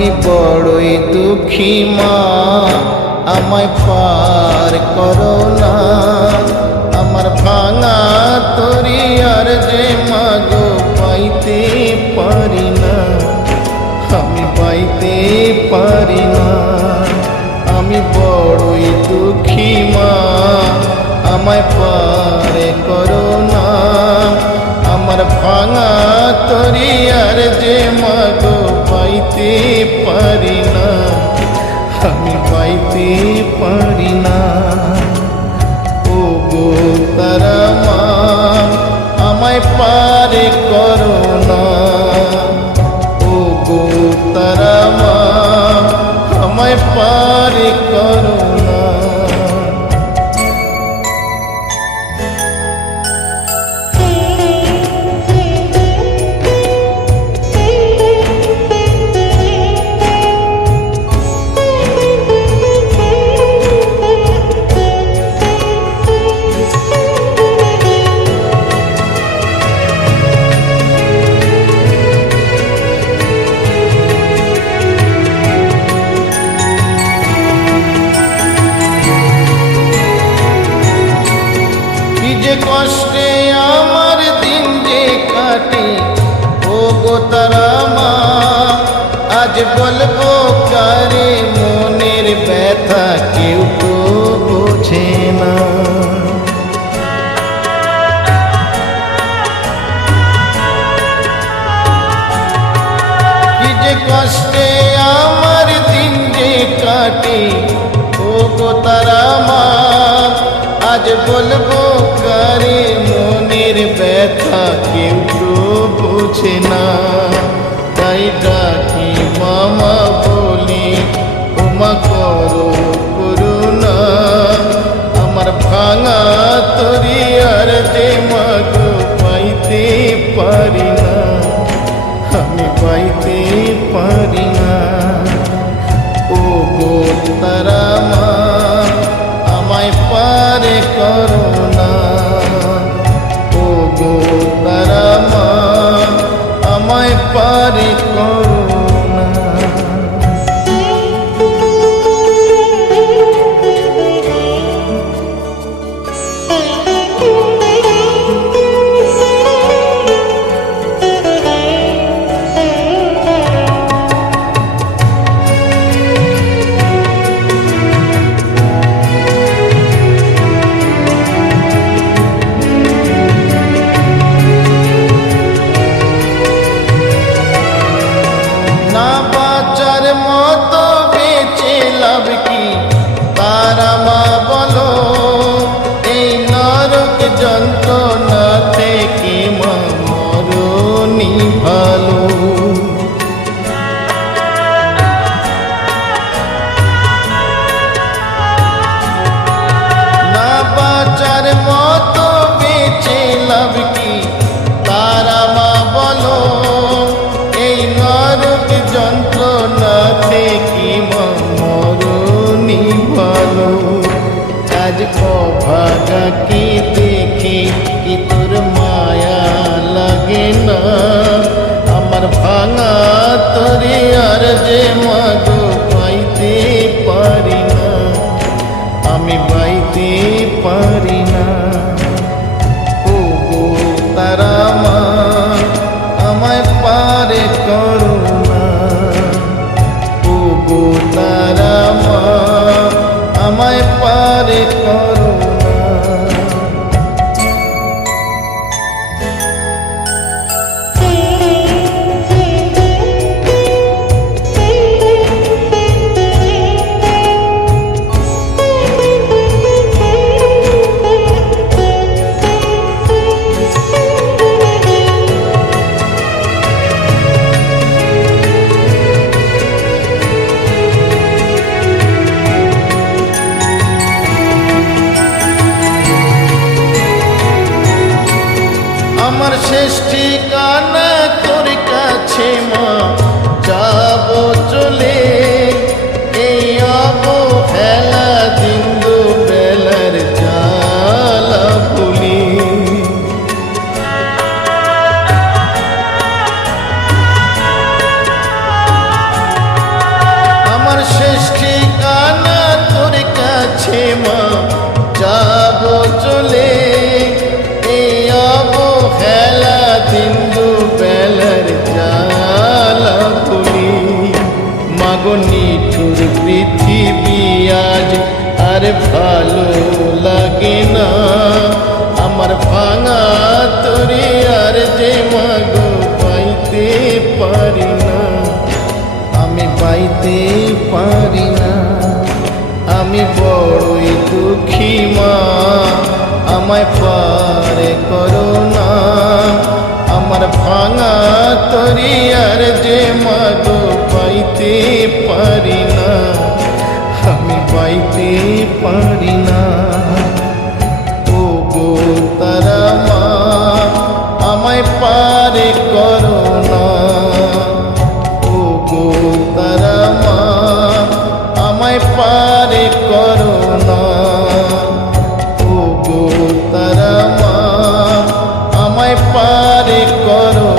আমি বড়ই দুঃখী মা, আমায় পার করো না। আমার ভাঙা তরি আর যে মাগো পাইতে পারি না, আমি পাইতে পারি না। আমি বড়ই দুঃখী মা, আমায় পার করো না। আমার ভাঙা তরি আর যে মাগো পাইতে পারি না, আমি পাইতে পারি না। ও গো তারা মা, আমায় পার করো না। ও গো তারা মা, আমায় পার করো না। কষ্টে আমার দিন যে কাটে, ও গো তারা মা, আজ বলবো কারে মনের ব্যথা, কেউ তো বোঝে না। কি যে কষ্টে আমার দিন যে কাটে, ও গো তারা মা, আজ বলবো কারে মনের ব্যথা, কেউ তো বোঝে না। তাই ডাকি মামা বলি, ওমা করো করুণা। আমার ভাঙা তরি আর যে মাগো পাইতে পারি না, আমি পাইতে পারি না। ও গো তারা মা, আমায় পার করো না। ও গো তারা মা, আমায় পার করো না। মতো বেঁচে লাভ কি তারা মা বলো, এই নরক যন্ত্রণা থেকে মা মরণই ভালো। না বাঁচার মতো বেঁচে লাভ কি তারা মা বলো, এই নরক যন্ত্রণা থেকে মরণই ভালো। আজ ভাগা কি দেখে কি তোর মায়া লাগে না। আমার ভাঙা তরি আর যে মাগো পাইতে পারি না, আমি পাইতে পারি না। ও গো তারা মা, আমায় পার করো না। ও গো তারা মা, আমায় পার করো না। আমার শেষ ঠিকানা তোর কাছে মা, যাবো চলে। এই অবহেলা দিন দুবেলার জ্বালা ভুলি। নিঠুর পৃথিবী আজ আর ভালো লাগে না। আমার ভাঙা তরি আর যে মাগো পাইতে পারি না, আমি পাইতে পারি না। আমি বড়ই দুঃখী মা, আমায় পারে করো না। আমার ভাঙা তরি আর যে মাগো পাইতে পারি না, আমি পাইতে পারি না। ও গো তারা মা, আমায় পারে করো না। ও গো তারা মা, আমায় পারে করো না। ও গো তারা মা, আমায় পারে করো